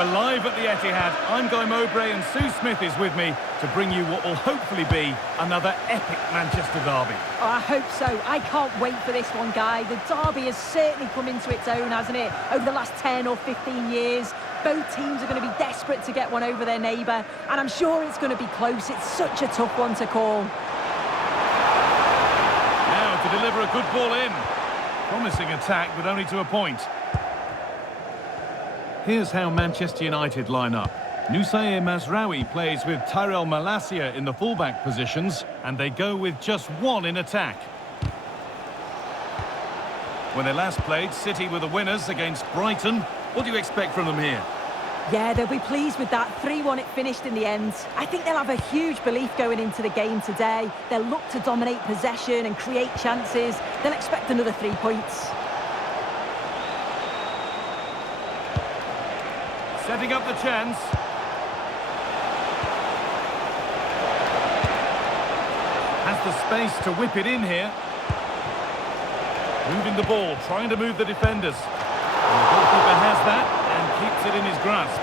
We're live at the Etihad. I'm Guy Mowbray and Sue Smith is with me to bring you what will hopefully be another epic Manchester derby. Oh, I hope so. I can't wait for this one, Guy. The derby has certainly come into its own, hasn't it? Over the last 10 or 15 years. Both teams are going to be desperate to get one over their neighbour, and I'm sure it's going to be close. It's such a tough one to call. Now to deliver a good ball in. Promising attack, but only to a point. Here's how Manchester United line up. Noussair Mazraoui plays with Tyrell Malacia in the fullback positions, and they go with just one in attack. When they last played, City were the winners against Brighton. What do you expect from them here? Yeah, they'll be pleased with that. 3-1 it finished in the end. I think they'll have a huge belief going into the game today. They'll look to dominate possession and create chances. They'll expect another 3 points. Setting up the chance. Has the space to whip it in here. Moving the ball, trying to move the defenders. And the goalkeeper has that and keeps it in his grasp.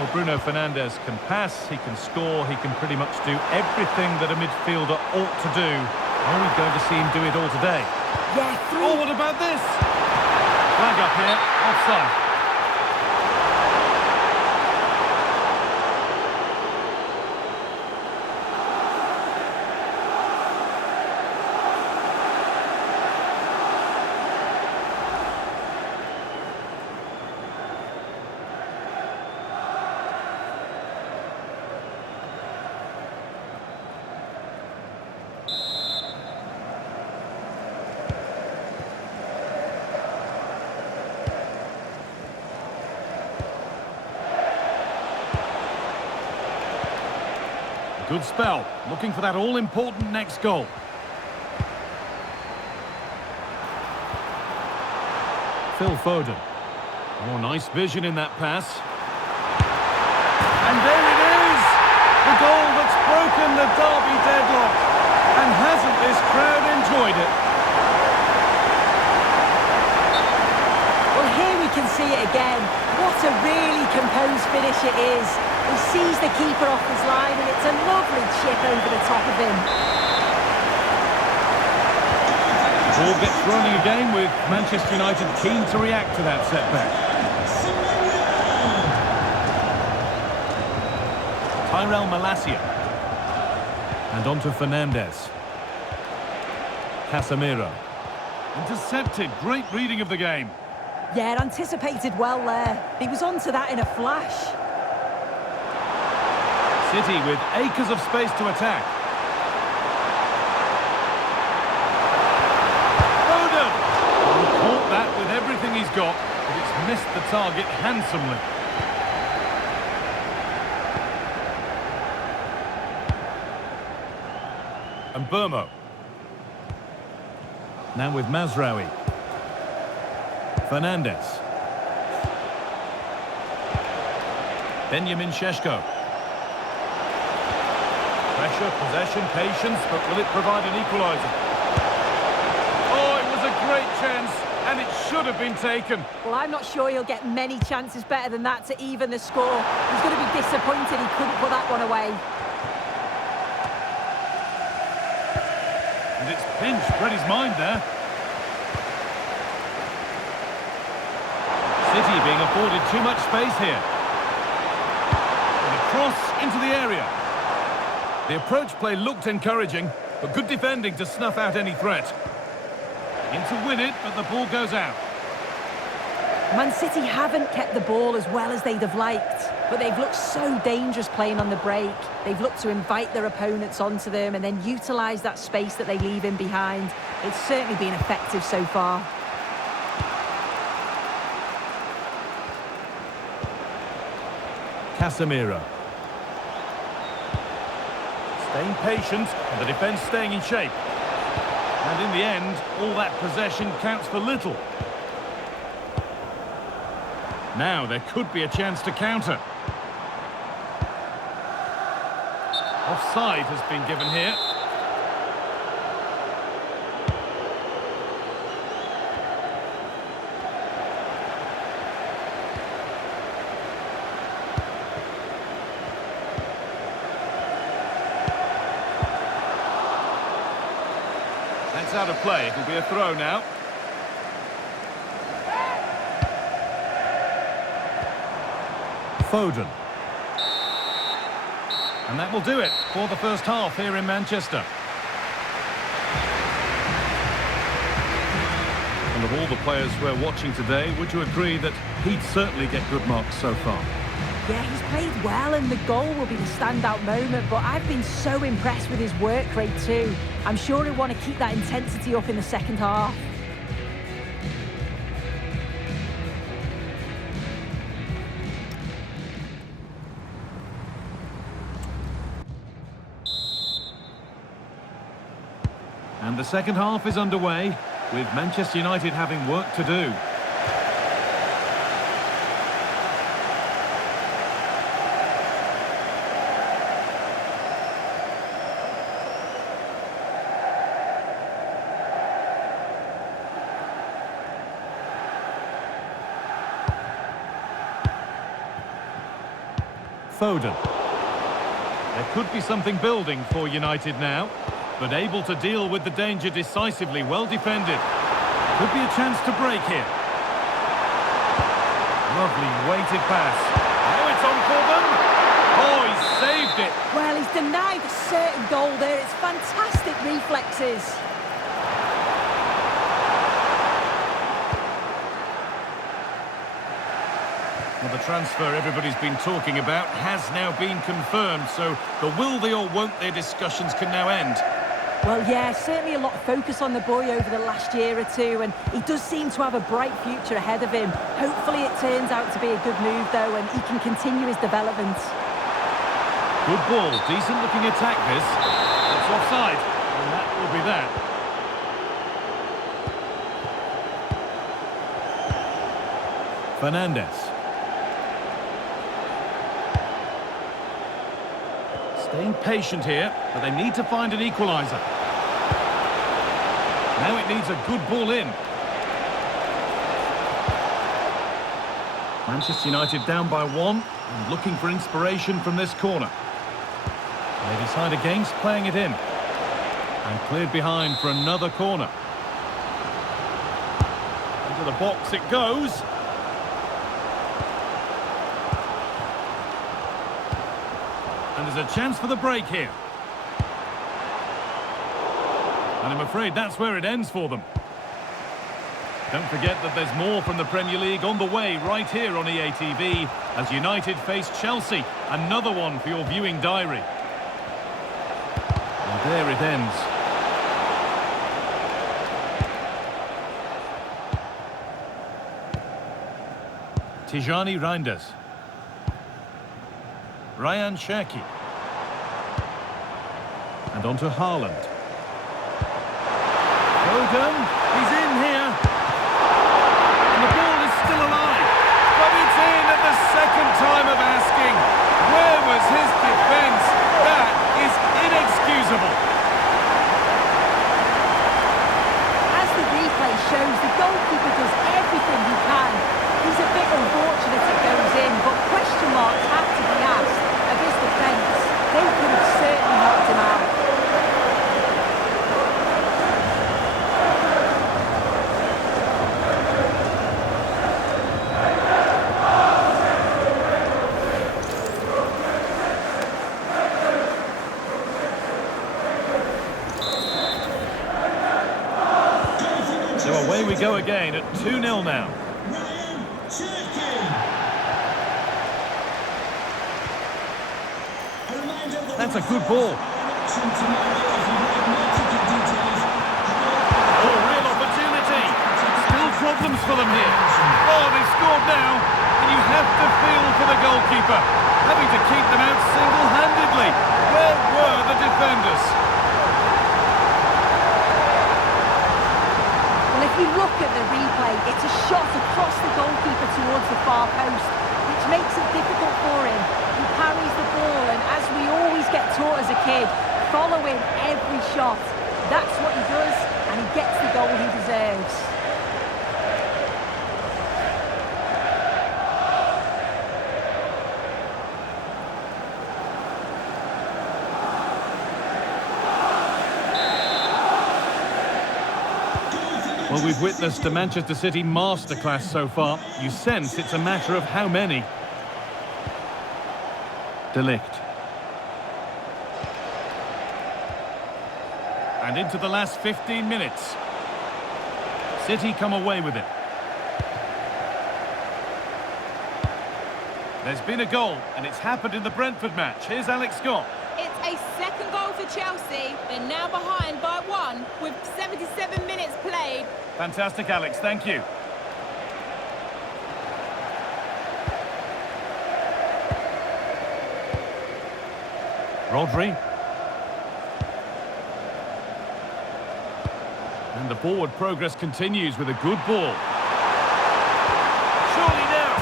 Well, Bruno Fernandes can pass, he can score, he can pretty much do everything that a midfielder ought to do. Are we going to see him do it all today? Yeah, Oh, what about this? Flag up here, offside. Good spell, looking for that all-important next goal. Phil Foden. Oh, nice vision in that pass. And there it is! The goal that's broken the derby deadlock. And hasn't this crowd enjoyed it? Well, here we can see it again. What a really composed finish it is. He sees the keeper off his line, and it's a lovely chip over the top of him. Ball gets running again with Manchester United keen to react to that setback. Tyrell Malacia. And on to Fernandes. Casemiro. Intercepted. Great reading of the game. Yeah, anticipated well there. He was onto that in a flash. City with acres of space to attack. Foden! He caught that with everything he's got, but it's missed the target handsomely. And Burmo. Now with Mazraoui. Fernandes. Benjamin Šeško. Pressure, possession, patience, but will it provide an equaliser? Oh, it was a great chance, and it should have been taken. Well, I'm not sure he'll get many chances better than that to even the score. He's going to be disappointed he couldn't put that one away. And it's pinched Freddie's mind there. City being afforded too much space here. And a cross into the area. The approach play looked encouraging, but good defending to snuff out any threat. In to win it, but the ball goes out. Man City haven't kept the ball as well as they'd have liked, but they've looked so dangerous playing on the break. They've looked to invite their opponents onto them and then utilise that space that they leave in behind. It's certainly been effective so far. Casemiro. Staying patient, and the defence staying in shape. And in the end, all that possession counts for little. Now there could be a chance to counter. Offside has been given here. It's out of play. It'll be a throw now. Foden. And that will do it for the first half here in Manchester. And of all the players we're watching today, would you agree that he'd certainly get good marks so far? Yeah, he's played well and the goal will be the standout moment, but I've been so impressed with his work rate too. I'm sure he'll want to keep that intensity up in the second half. And the second half is underway, with Manchester United having work to do. Foden. There could be something building for United now, but able to deal with the danger decisively, well defended. Could be a chance to break here. Lovely weighted pass. Now it's on for them. Oh, he saved it. Well, he's denied a certain goal there. It's fantastic reflexes. Well, the transfer everybody's been talking about has now been confirmed, so the will they or won't they discussions can now end. Well, yeah, certainly a lot of focus on the boy over the last year or two, and he does seem to have a bright future ahead of him. Hopefully it turns out to be a good move, though, and he can continue his development. Good ball, decent looking attack this. It's offside, and that will be that. Fernandes. Staying patient here, but they need to find an equaliser. Now it needs a good ball in. Manchester United down by 1 and looking for inspiration from this corner. They decide against playing it in. And cleared behind for another corner. Into the box it goes. And there's a chance for the break here. And I'm afraid that's where it ends for them. Don't forget that there's more from the Premier League on the way right here on EA TV as United face Chelsea. Another one for your viewing diary. And there it ends. Tijani Reinders. Ryan Cherki. And on to Haaland. Foden, he's in here. And the ball is still alive. But it's in at the second time of asking. Where was his defence? That is inexcusable. As the replay shows, the goalkeeper does everything he can. He's a bit unfortunate it goes in, but question marks have to be asked of his defence. They could have certainly helped him out. So away we go again at 2-0 now. That's a good ball. Oh, real opportunity. Still problems for them here. Oh, they've scored now. And you have to feel for the goalkeeper. Having to keep them out single-handedly. Where were the defenders? Well, if you look at the replay, it's a shot across the goalkeeper towards the far post, which makes it difficult for him. He parries the ball, and as we always get taught as a kid, following every shot. That's what he does, and he gets the goal he deserves. Well, we've witnessed a Manchester City masterclass so far. You sense it's a matter of how many. De Ligt. And into the last 15 minutes. City come away with it. There's been a goal, and it's happened in the Brentford match. Here's Alex Scott. It's a second goal for Chelsea. They're now behind by 1 with 77 minutes played. Fantastic, Alex. Thank you. Rodri. And the forward progress continues with a good ball. Surely now.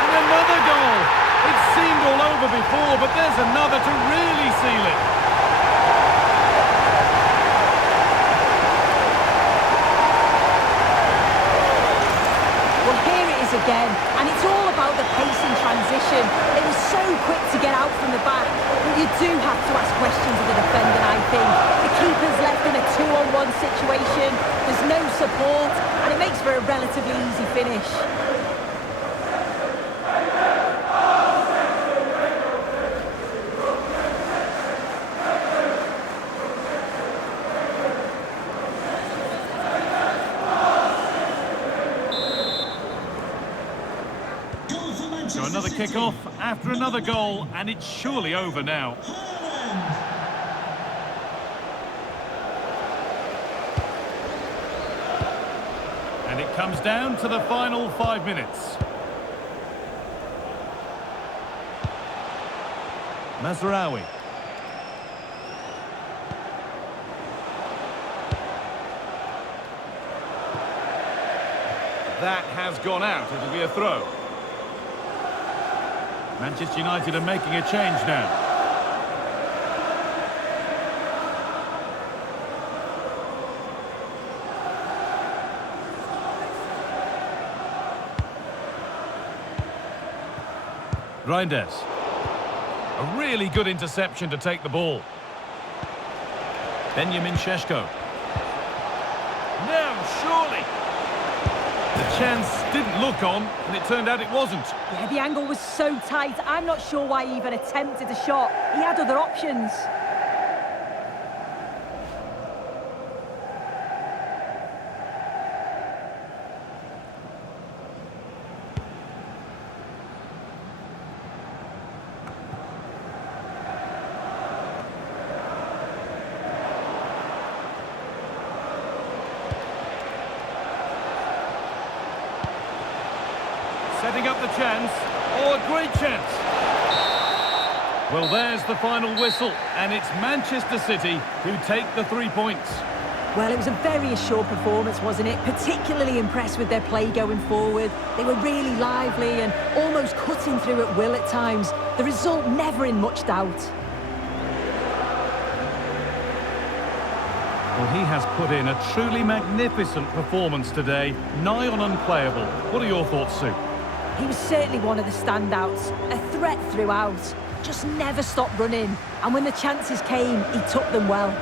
And another goal. It seemed all over before, but there's another to really seal it. Well, here it is again, and it's all about the pace in transition. It was so quick to get out from the back, but you do have to ask questions of the defender, I think. The keeper's left in a 2-on-1 situation, there's no support, and it makes for a relatively easy finish. So another kick-off after another goal, and it's surely over now. And it comes down to the final 5 minutes. Mazraoui. That has gone out. It'll be a throw. Manchester United are making a change now. Reinders. A really good interception to take the ball. Benjamin Šeško. Now, surely. The chance didn't look on, and it turned out it wasn't. Yeah, the angle was so tight, I'm not sure why he even attempted a shot. He had other options. Setting up the chance. Oh, a great chance. Well, there's the final whistle, and it's Manchester City who take the 3 points. Well, it was a very assured performance, wasn't it? Particularly impressed with their play going forward. They were really lively and almost cutting through at will at times. The result never in much doubt. Well, he has put in a truly magnificent performance today, nigh on unplayable. What are your thoughts, Sue? He was certainly one of the standouts, a threat throughout, just never stopped running, and when the chances came, he took them well.